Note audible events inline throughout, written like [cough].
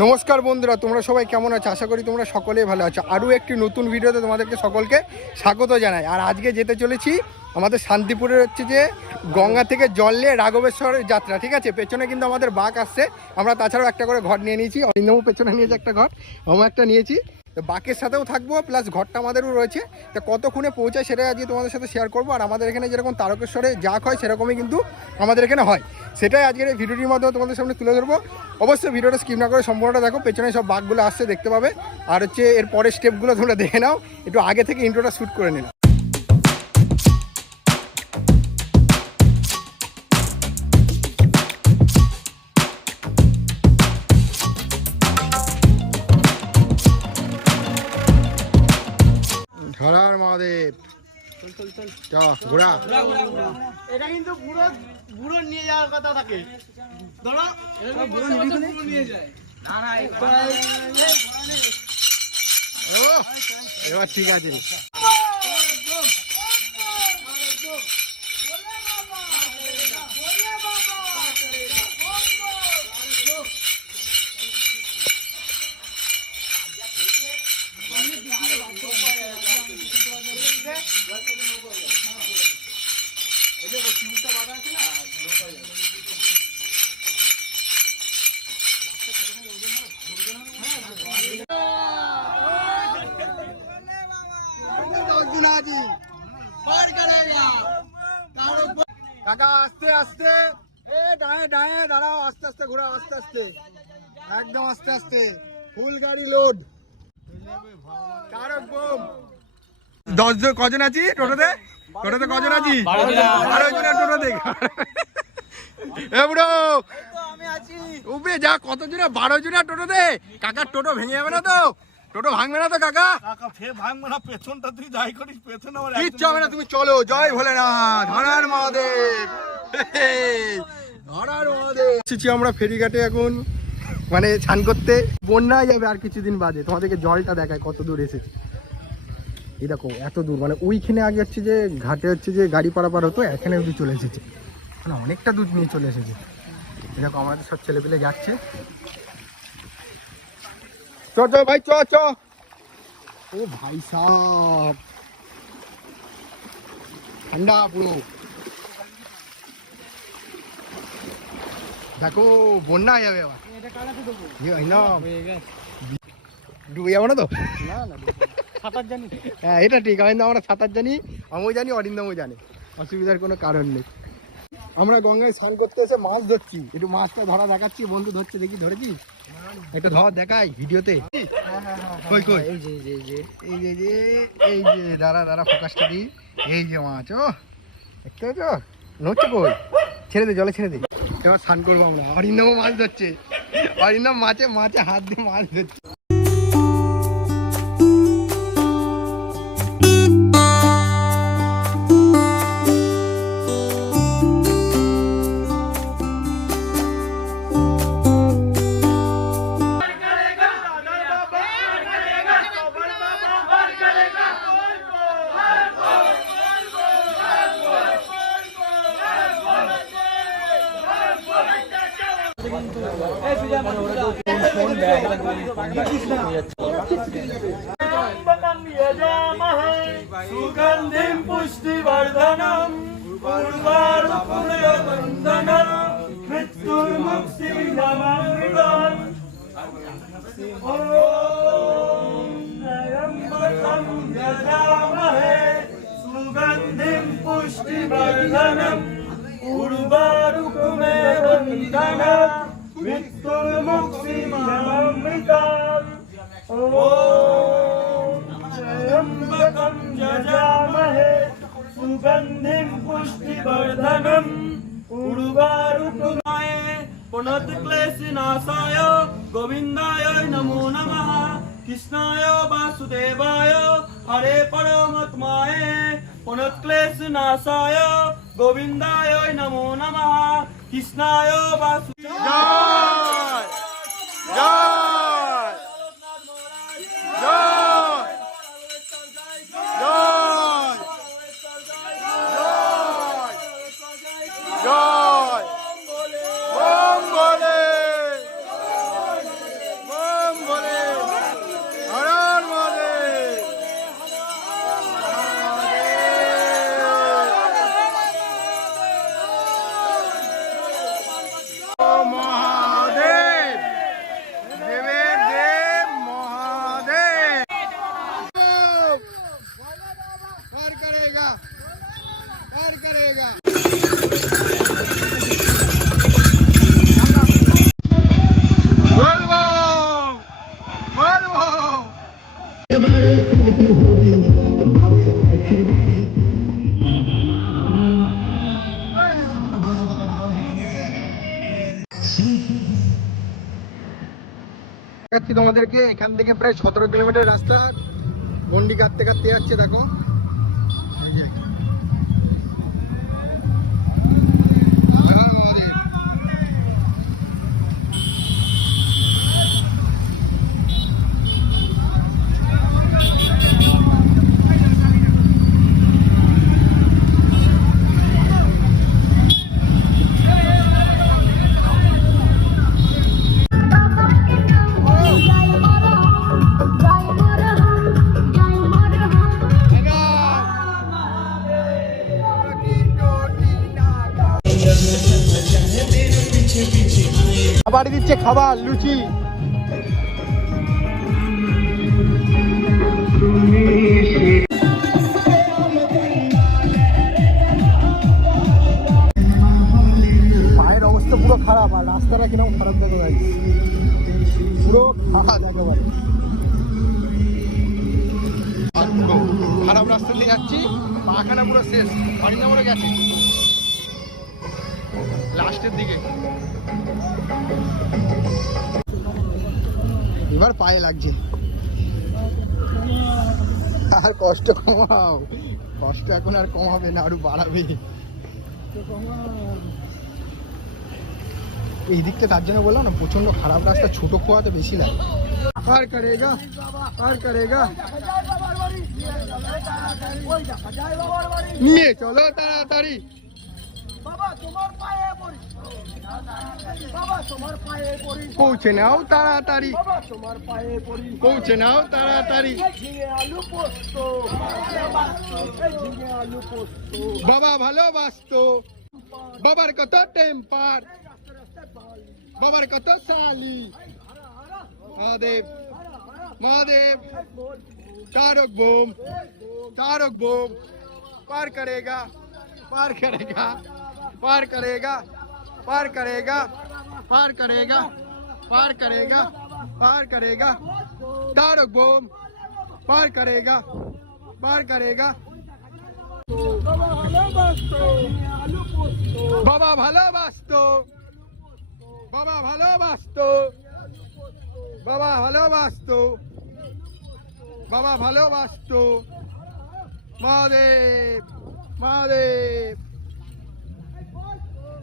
নমস্কার বন্ধুরা, তোমরা সবাই কেমন আছো? আশা করি তোমরা সকলেই ভালো আছো। আরও একটি নতুন ভিডিওতে তোমাদেরকে সকলকে স্বাগত জানাই। আর আজকে যেতে চলেছি আমাদের শান্তিপুরের হচ্ছে যে গঙ্গা থেকে জল নিয়ে রাঘবেশ্বরের যাত্রা, ঠিক আছে? পেছনে কিন্তু আমাদের বাঘ আসছে। আমরা তাছাড়াও একটা করে ঘর নিয়ে নিয়েছি। অরিন্দমও পেছনে নিয়েছে একটা ঘর। আমার একটা নিয়েছি। তো বাঘের সাথেও থাকব প্লাস ঘরটা আমাদেরও রয়েছে। তো কতক্ষণে পৌঁছায় সেটা আজকে তোমাদের সাথে শেয়ার করব। আর আমাদের এখানে যেরকম তারকেশ্বরে যা হয় সেরকমই কিন্তু আমাদের এখানে হয়। সেটাই আজকের এই ভিডিওটির মাধ্যমে তোমাদের সামনে তুলে ধরবো। অবশ্যই ভিডিওটা স্কিপ না করে সম্পূর্ণটা দেখো, পেছনে সব বাঘগুলো আসছে, দেখতে পাবে। আর হচ্ছে এর পরের স্টেপগুলো তোমরা দেখে নাও। একটু আগে থেকে ইন্ট্রোটা শ্যুট করে নিলাম। ধরার মহাদেব। চ এটা কিন্তু বুড়ো বুড়ো নিয়ে যাওয়ার কথা থাকে। ধরো বুড়ো নিয়ে যায়। না না এবার ঠিক আছে। কাকা আস্তে আস্তে। এ ডায়ে ডায়ে দাঁড়াও আস্তে আস্তে ঘোরাও আস্তে আস্তে। একদম আস্তে আস্তে। ফুল গাড়ি লোড তারক বোম। দশ জন কজন আছি টোটোতে? টোটোতে কজন আছি? বারো জনের টোটোতে। এ আমি আছি। উবে যা কত জনের বারো জনের টোটোতে? কাকার টোটো ভেঙে যাবে না তো? টোটো ভাঙবে না তো কাকা? কাকা ফের ভাঙবো না পেছনটা তুই যাই করিস পেছন আমার কিচ্ছু হবে না তুমি চলো জয় ভোলেনাথ ধরার মহাদেব। ধরার মহাদেব। এসেছি আমরা ফেরিঘাটে এখন মানে স্নান করতে। বন্যা যাবে আর কিছুদিন বাদে তোমাদেরকে জলটা দেখায় কত দূর এসেছে। এই দেখো এত দূর মানে ওইখানে আগে হচ্ছে যে ঘাটে হচ্ছে যে গাড়ি পারাপার হতো এখানে অব্দি চলে এসেছে। মানে অনেকটা দূর নিয়ে চলে এসেছে। এরকম আমাদের সব ছেলেপেলে যাচ্ছে। চ চ ভাই চ চ ও ভাই সাহ ঠান্ডা পুরো। দেখো বন্যা হয়ে যাবে আবার ইয়ে, ডুবে যাব না তো? সাঁতার জানি। হ্যাঁ এটা ঠিক। আমরা সাঁতার জানি আমিও জানি অরিন্দমও জানে। অসুবিধার কোনো কারণ নেই। আমরা গঙ্গায় স্নান করতে এসে মাছ ধরছি। একটু মাছটা ধরা দেখাচ্ছি বন্ধু ধরছে দেখি ধরেছিস? একটা ধর দেখাই ভিডিওতে। কই কই? এই যে এই যে এই যে। যে এই যে দাঁড়া দাঁড়া ফোকাসটা দিই। এই যে মাছ ও। দেখতে পাচ্ছ নড়ছে কই? ছেড়ে দে জলে ছেড়ে দে। এবার স্নান করব আমরা। অরিন্দমও মাছ ধরছে। অরিন্দম মাছে মাছে হাত দিয়ে মাছ ধরছে। সুগন্ধিম পুষ্টিবর্ধনম পূর্বারুপুরবন্ধনম মৃত্যুর্মুক্তি নমামৃতম ওম ত্রয়ম্বকম যজামহে সুগন্ধিম পুষ্টিবর্ধনম পূর্বারুকুমে মৃত্যুর মুক্তি মৃতাল ত্রয়ম্বকম যজামহে সুগন্ধিম পুষ্টিবর্ধনম উড়ুবারুকুমায় পুনৎক্লেশনাশায় গোবিন্দায় নমো নমঃ কৃষ্ণায় বাসুদেবায় হরে পরমাত্মায় পুনৎক্লেশনাশায় গোবিন্দায় নমো নমঃ কৃষ্ণায় বাসু জয় জয় তোমাদেরকে এখান থেকে প্রায় সতেরো কিলোমিটার রাস্তা। গন্ডি কাটতে কাটতে যাচ্ছে দেখো। খাবার দিচ্ছে খাবার, লুচি। পায়ের অবস্থা পুরো খারাপ, আর রাস্তাটা কীরকম খারাপ দেখো ভাই পুরো খারাপ একেবারে। খারাপ রাস্তা দিয়ে যাচ্ছি পাখানা পুরো শেষ, বাড়ি যাব গেছে লাস্টের দিকে। এবার পায়ে লাগছে। আর কষ্ট কমাও। কষ্ট এখন আর কমাবে না, আরও বাড়াবে। এই দিকটা তার জন্য বললাম না প্রচণ্ড খারাপ রাস্তা, ছোট খোয়াতে বেশি লাগে। করেগা। নিয়ে চলো তাড়াতাড়ি। পৌঁছে নাও তাড়াতাড়ি পৌঁছে নাও তাড়াতাড়ি বাবা ভালোবাসতো বাবার কত টেম্পার বাবার কত সালি মহাদেব মহাদেব तारक बूम तारक बूम पार करेगा पार करेगा पार करेगा पार करेगा पार करेगा पार करेगा पार करेगा तारक बूम पार करेगा पार करेगा বাবা ভালোবাসতো বাবা ভালোবাসতো বাবা ভালোবাসতো বাবা ভালোবাসতো মহাদেব মহাদেব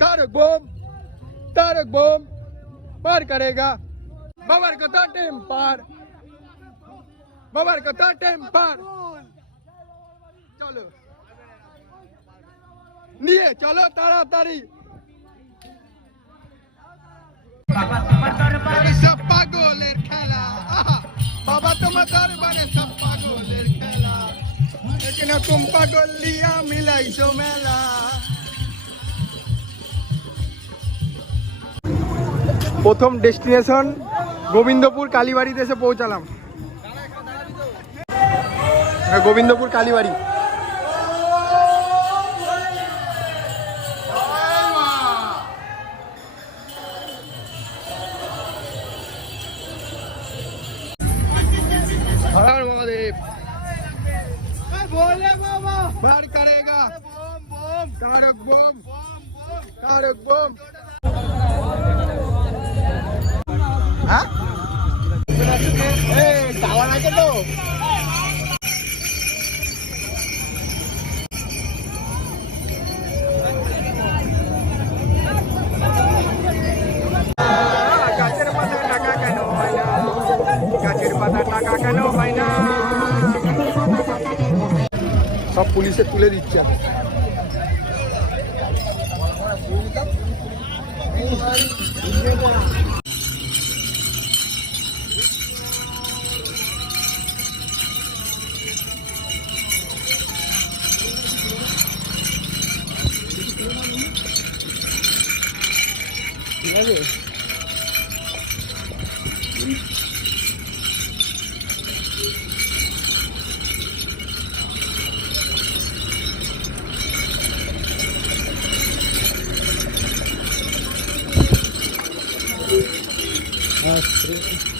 তারক বোম তারক বোম পার করেগা বাবার কথা টেম্পার বাবার কথা টেম্পার চলো নিয়ে চলো তাড়াতাড়ি সব পাগলের খেলা আহা, বাবা তোমার দরবারে সব পাগলের খেলা এখানে তুম পাগল লিয়া মিলাইছো মেলা প্রথম ডেস্টিনেশন গোবিন্দপুর কালীবাড়িতে এসে পৌঁছালাম। এটা গোবিন্দপুর কালীবাড়ি। সব পুলিশে তুলে দিচ্ছে ঠিক ice cream.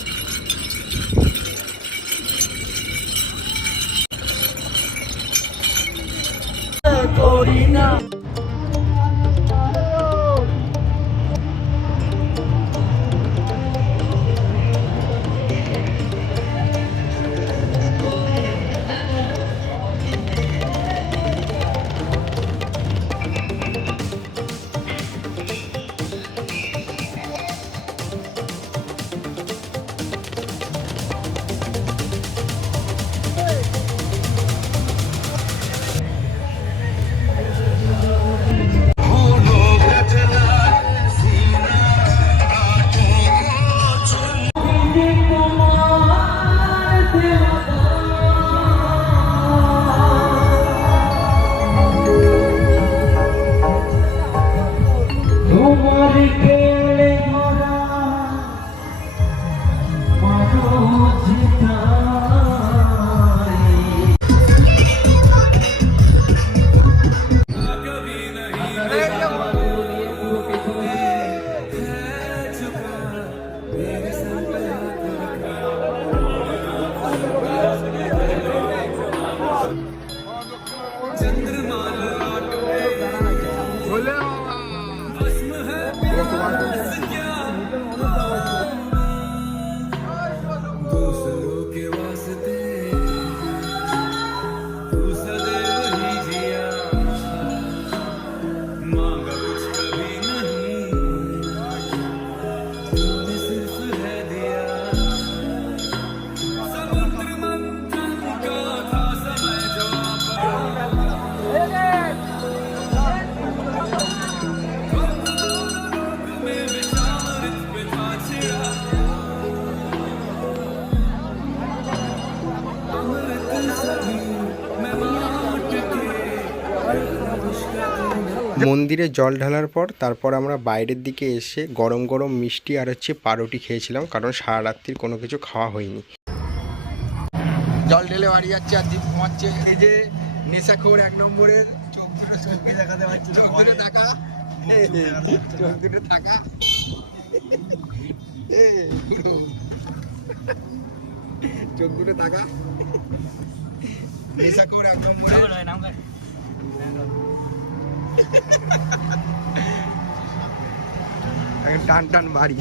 মন্দিরে জল ঢালার পর তারপর আমরা বাইরের দিকে এসে গরম গরম মিষ্টি আর হচ্ছে পাউরুটি খেয়েছিলাম কারণ সারা রাত্রির কোনো কিছু খাওয়া হয়নি। জল ঢেলে বাড়ি যাচ্ছে আর দীপ ঘুমাচ্ছে। এই যে নেশাখোর এক নম্বরের চোখ দুটো চোখে দেখাতে পারছি চোখ দুটো টাকা চোখ দুটো টাকা চোখ দুটো টাকা নেশাখোর এক নম্বরের [laughs] টান টান বাড়ি।